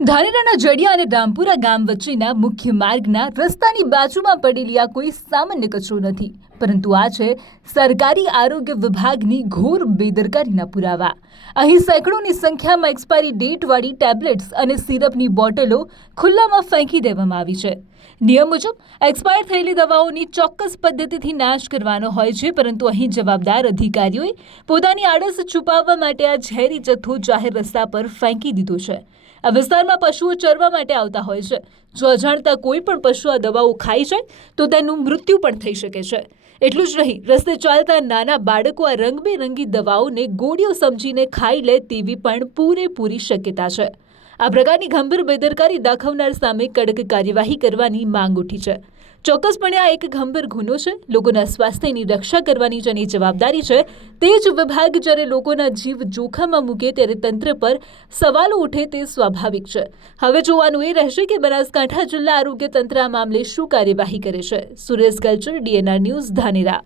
ધાનેરાના જડિયા અને રામપુરા ગામ વચ્ચેના મુખ્ય માર્ગના રસ્તાની બાજુમાં પડેલી આ કોઈ સામાન્ય કચરો નથી, પરંતુ આ છે સરકારી આરોગ્ય વિભાગની ઘોર બેદરકારીના પુરાવા। અહીં સેંકડોની સંખ્યામાં એક્સપાયરી ડેટવાળી ટેબ્લેટ્સ અને સિરપની બોટલો ખુલ્લામાં ફેંકી દેવામાં આવી છે। નિયમ મુજબ એક્સપાયર થયેલી દવાઓની ચોક્કસ પદ્ધતિથી નાશ કરવાનો હોય છે, પરંતુ અહીં જવાબદાર અધિકારીઓએ પોતાની આળસ છુપાવવા માટે આ ઝેરી જથ્થો જાહેર રસ્તા પર ફેંકી દીધો છે। આ વિસ્તારમાં પશુઓ ચરવા માટે આવતા હોય છે। જો અજાણતા કોઈ પણ પશુ આ દવાઓ ખાઈ જાય તો તેનું મૃત્યુ પણ થઈ શકે છે। એટલું જ નહીં, રસ્તે ચાલતા નાના બાળકો આ રંગબેરંગી દવાઓને ગોળીઓ સમજીને ખાઈ લે તેવી પણ પૂરેપૂરી શક્યતા છે। આ પ્રકારની ગંભીર બેદરકારી દાખવનાર સામે કડક કાર્યવાહી કરવાની માંગ ઉઠી છે। ચોક્કસપણે આ એક ગંભીર ગુનો છે। લોકોના સ્વાસ્થ્યની રક્ષા કરવાની જેની જવાબદારી છે, તે જ વિભાગ જ્યારે લોકોના જીવ જોખમમાં મૂકે ત્યારે તંત્ર પર સવાલો ઉઠે તે સ્વાભાવિક છે। હવે જોવાનું એ રહેશે કે બનાસકાંઠા જિલ્લા આરોગ્ય તંત્ર આ મામલે શું કાર્યવાહી કરે છે। Suresh culture, DNR news, Dhanera.